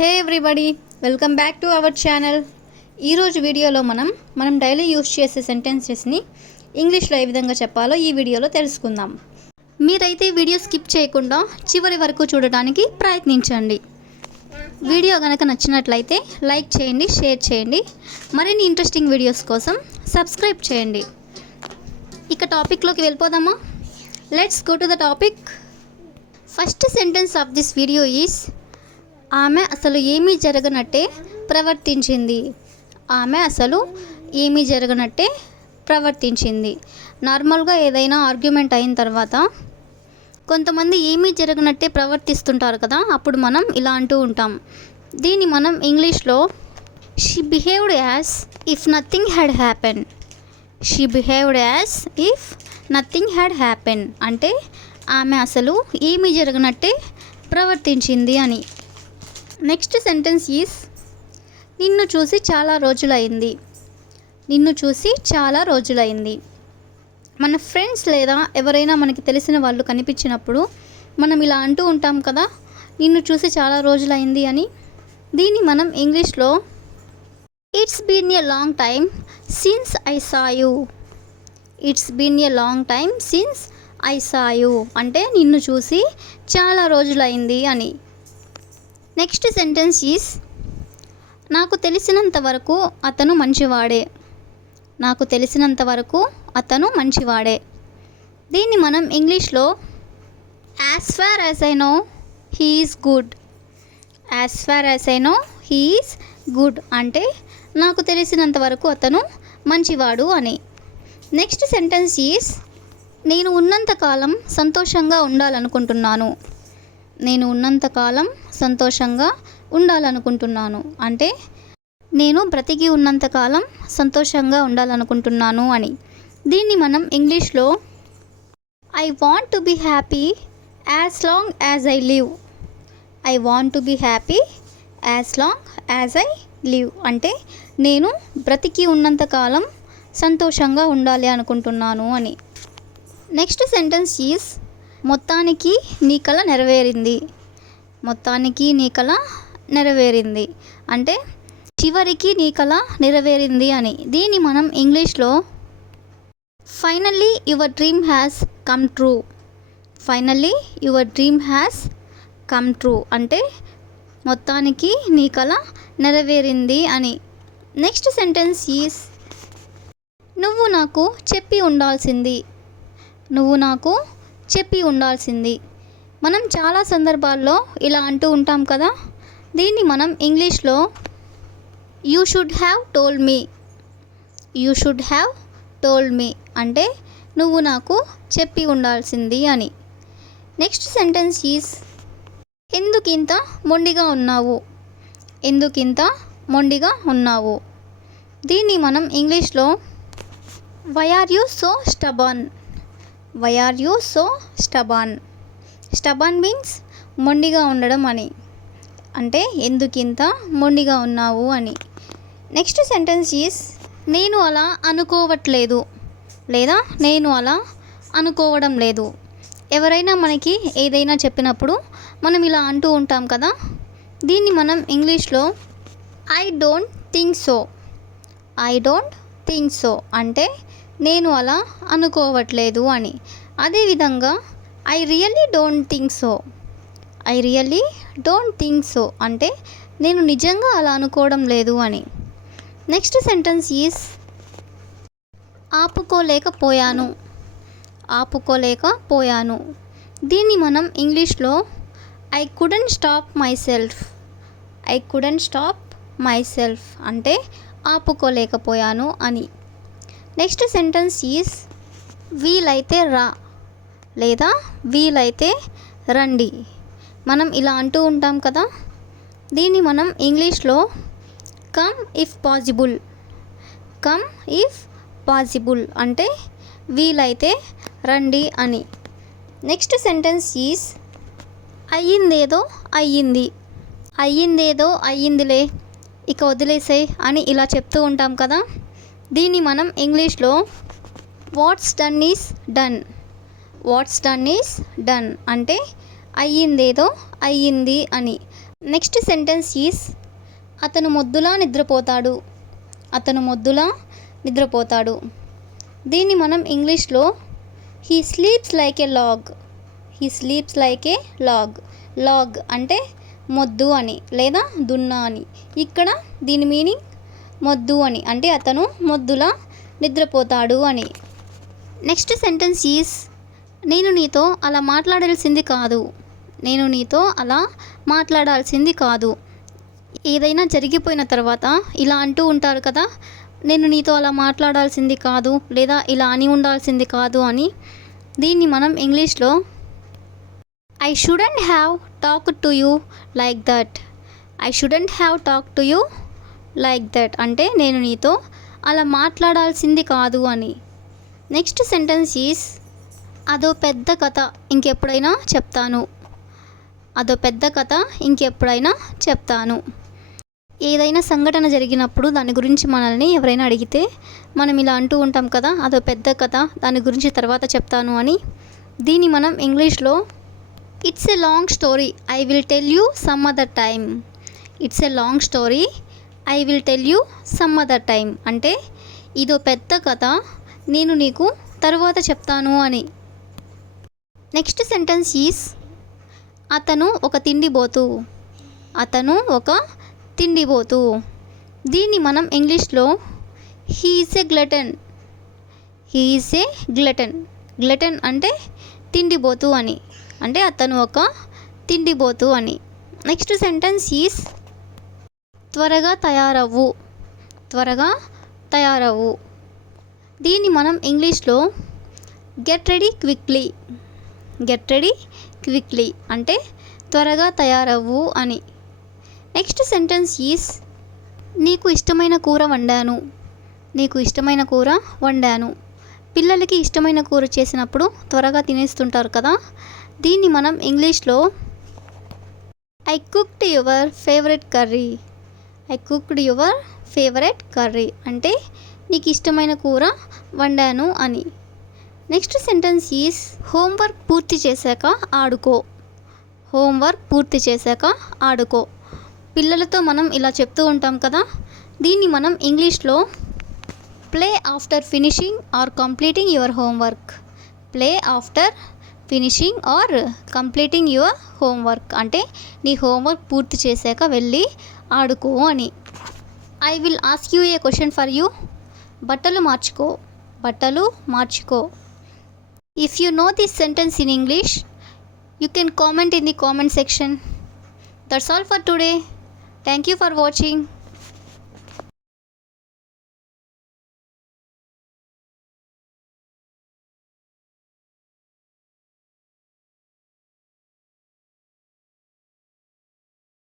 Hey everybody, welcome back to our channel. ఈరోజు వీడియోలో మనం డైలీ యూస్ చేసే సెంటెన్సెస్ని ఇంగ్లీష్లో ఏ విధంగా చెప్పాలో ఈ వీడియోలో తెలుసుకుందాం. మీరైతే వీడియో స్కిప్ చేయకుండా చివరి వరకు చూడడానికి ప్రయత్నించండి. వీడియో కనుక నచ్చినట్లయితే లైక్ చేయండి, షేర్ చేయండి. మరిన్ని ఇంట్రెస్టింగ్ వీడియోస్ కోసం సబ్స్క్రైబ్ చేయండి. ఇక టాపిక్లోకి వెళ్ళిపోదామా? Let's go to the topic. First sentence of this video is ఆమె అసలు ఏమీ జరగనట్టే ప్రవర్తించింది. ఆమె అసలు ఏమీ జరగనట్టే ప్రవర్తించింది. నార్మల్గా ఏదైనా ఆర్గ్యుమెంట్ అయిన తర్వాత కొంతమంది ఏమీ జరగనట్టే ప్రవర్తిస్తుంటారు కదా, అప్పుడు మనం ఇలా అంటూ ఉంటాం. దీన్ని మనం ఇంగ్లీష్లో she behaved as if nothing had happen. She behaved as if nothing had happen అంటే ఆమె అసలు ఏమీ జరగనట్టే ప్రవర్తించింది అని. నెక్స్ట్ సెంటెన్స్ ఈజ్ నిన్ను చూసి చాలా రోజులైంది. నిన్ను చూసి చాలా రోజులైంది. మన ఫ్రెండ్స్ లేదా ఎవరైనా మనకి తెలిసిన వాళ్ళు కనిపించినప్పుడు మనం ఇలా అంటూ ఉంటాం కదా, నిన్ను చూసి చాలా రోజులైంది అని. దీన్ని మనం ఇంగ్లీష్లో it's been a long time since I saw you. It's been a long time since I saw you అంటే నిన్ను చూసి చాలా రోజులైంది అని. నెక్స్ట్ సెంటెన్స్ ఈజ్ నాకు తెలిసినంత వరకు అతను మంచివాడే. నాకు తెలిసినంత వరకు అతను మంచివాడే. దీన్ని మనం ఇంగ్లీష్లో as far as I know he is good. As far as I know he is good అంటే నాకు తెలిసినంత వరకు అతను మంచివాడు అని. నెక్స్ట్ సెంటెన్స్ ఈజ్ నేను ఉన్నంతకాలం సంతోషంగా ఉండాలనుకుంటున్నాను. నేను ఉన్నంతకాలం సంతోషంగా ఉండాలనుకుంటున్నాను అంటే నేను బ్రతికి ఉన్నంతకాలం సంతోషంగా ఉండాలనుకుంటున్నాను అని. దీన్ని మనం ఇంగ్లీష్లో I want to be happy as long as I live. I want to be happy as long as I live అంటే నేను బ్రతికి ఉన్నంతకాలం సంతోషంగా ఉండాలి అనుకుంటున్నాను అని. నెక్స్ట్ సెంటెన్స్ ఈజ్ మొత్తానికి నీ కల నెరవేరింది. మొత్తానికి నీ కల నెరవేరింది అంటే చివరికి నీ కల నెరవేరింది అని. దీన్ని మనం ఇంగ్లీష్లో finally your dream has come true. Finally your dream has come true అంటే మొత్తానికి నీ కల నెరవేరింది అని. నెక్స్ట్ సెంటెన్స్ ఈజ్ నువ్వు నాకు చెప్పి ఉండాల్సింది. నువ్వు నాకు చెప్పి ఉండాల్సింది. మనం చాలా సందర్భాల్లో ఇలా అంటూ ఉంటాం కదా, దీన్ని మనం ఇంగ్లీష్లో you should have told me. You should have told me అంటే నువ్వు నాకు చెప్పి ఉండాల్సింది అని. నెక్స్ట్ సెంటెన్స్ ఈజ్ ఎందుకింత మొండిగా ఉన్నావు. ఎందుకింత మొండిగా ఉన్నావు. దీన్ని మనం ఇంగ్లీష్లో why are you so stubborn. Why are you so stubborn. Stubborn means మొండిగా ఉండడం అని అంటే ఎందుకింత మొండిగా ఉన్నావు అని. నెక్స్ట్ సెంటెన్స్ ఈజ్ నేను అలా అనుకోవట్లేదు లేదా నేను అలా అనుకోవడం లేదు. ఎవరైనా మనకి ఏదైనా చెప్పినప్పుడు మనం ఇలా అంటూ ఉంటాం కదా, దీన్ని మనం ఇంగ్లీష్లో I don't think so. I don't think so అంటే నేను అలా అనుకోవట్లేదు అని. అదేవిధంగా I really don't think so. I really don't think so అంటే నేను నిజంగా అలా అనుకోవడం లేదు అని. నెక్స్ట్ సెంటెన్స్ ఈజ్ ఆపుకోలేకపోయాను. ఆపుకోలేకపోయాను. దీన్ని మనం ఇంగ్లీష్లో I couldn't stop myself. I couldn't stop myself అంటే ఆపుకోలేకపోయాను అని. నెక్స్ట్ సెంటెన్స్ ఈజ్ వీలైతే రా లేదా వీలైతే రండి. మనం ఇలా అంటూ ఉంటాం కదా, దీన్ని మనం ఇంగ్లీష్లో come if possible. Come if possible అంటే వీలైతే రండి అని. నెక్స్ట్ సెంటెన్స్ ఈజ్ అయ్యిందేదో అయ్యింది. అయ్యిందేదో అయ్యిందిలే, ఇక వదిలేసే అని ఇలా చెప్తూ ఉంటాం కదా, దీన్ని మనం ఇంగ్లీష్లో what's done is done. What's done is done అంటే అయ్యిందేదో అయ్యింది అని. నెక్స్ట్ సెంటెన్స్ ఈస్ అతను మొద్దులా నిద్రపోతాడు. అతను మొద్దులా నిద్రపోతాడు. దీన్ని మనం ఇంగ్లీష్లో he sleeps like a log. He sleeps like a log. Log అంటే మొద్దు అని లేదా దున్న అని. ఇక్కడ దీని మీనింగ్ మొద్దు అని, అంటే అతను మొద్దులా నిద్రపోతాడు అని. నెక్స్ట్ సెంటెన్స్ ఈస్ నేను నీతో అలా మాట్లాడాల్సింది కాదు. నేను నీతో అలా మాట్లాడాల్సింది కాదు. ఏదైనా జరిగిపోయిన తర్వాత ఇలా అంటూ ఉంటారు కదా, నేను నీతో అలా మాట్లాడాల్సింది కాదు లేదా ఇలా అని ఉండాల్సింది కాదు అని. దీన్ని మనం ఇంగ్లీష్లో I shouldn't have talked to you like that. I shouldn't have talked to you like that అంటే నేను నీతో అలా మాట్లాడాల్సింది కాదు అని. నెక్స్ట్ సెంటెన్స్ ఈస్ అదో పెద్ద కథ ఇంకెప్పుడైనా చెప్తాను. అదో పెద్ద కథ ఇంకెప్పుడైనా చెప్తాను. ఏదైనా సంఘటన జరిగినప్పుడు దాని గురించి మనల్ని ఎవరైనా అడిగితే మనం ఇలా అంటూ ఉంటాం కదా, అదో పెద్ద కథ, దాని గురించి తర్వాత చెప్తాను అని. దీన్ని మనం ఇంగ్లీష్లో it's a long story, I will tell you some other time. It's a long story, I will tell you some other time అంటే ఇదో పెద్ద కథ, నేను నీకు తర్వాత చెప్తాను అని. నెక్స్ట్ సెంటెన్స్ ఈస్ అతను ఒక తిండిబోతు. అతను ఒక తిండిబోతు. దీన్ని మనం ఇంగ్లీష్లో he is a glutton. He is a glutton. Glutton అంటే తిండిబోతు అని, అంటే అతను ఒక తిండిబోతు అని. నెక్స్ట్ సెంటెన్స్ ఈస్ త్వరగా తయారవ్వు. త్వరగా తయారవ్వు. దీన్ని మనం ఇంగ్లీష్లో get ready quickly. Get ready quickly అంటే త్వరగా తయారవ్వు అని. నెక్స్ట్ సెంటెన్స్ ఈస్ నీకు ఇష్టమైన కూర వండాను. నీకు ఇష్టమైన కూర వండాను. పిల్లలకి ఇష్టమైన కూర చేసినప్పుడు త్వరగా తినేస్తుంటారు కదా, దీన్ని మనం ఇంగ్లీష్లో I cooked your favourite curry. I cooked your favourite curry అంటే నీకు ఇష్టమైన కూర వండాను అని. నెక్స్ట్ సెంటెన్స్ ఈస్ హోంవర్క్ పూర్తి చేశాక ఆడుకో. హోంవర్క్ పూర్తి చేశాక ఆడుకో. పిల్లలతో మనం ఇలా చెప్తూ ఉంటాం కదా, దీన్ని మనం ఇంగ్లీష్లో play after finishing or completing your homework. Play after finishing or completing your homework అంటే నీ హోంవర్క్ పూర్తి చేశాక వెళ్ళి ఆడుకో అని. I will ask you a question for you. బట్టలు మార్చుకో. బట్టలు మార్చుకో. If you know this sentence in English, you can comment in the comment section. That's all for today. Thank you for watching.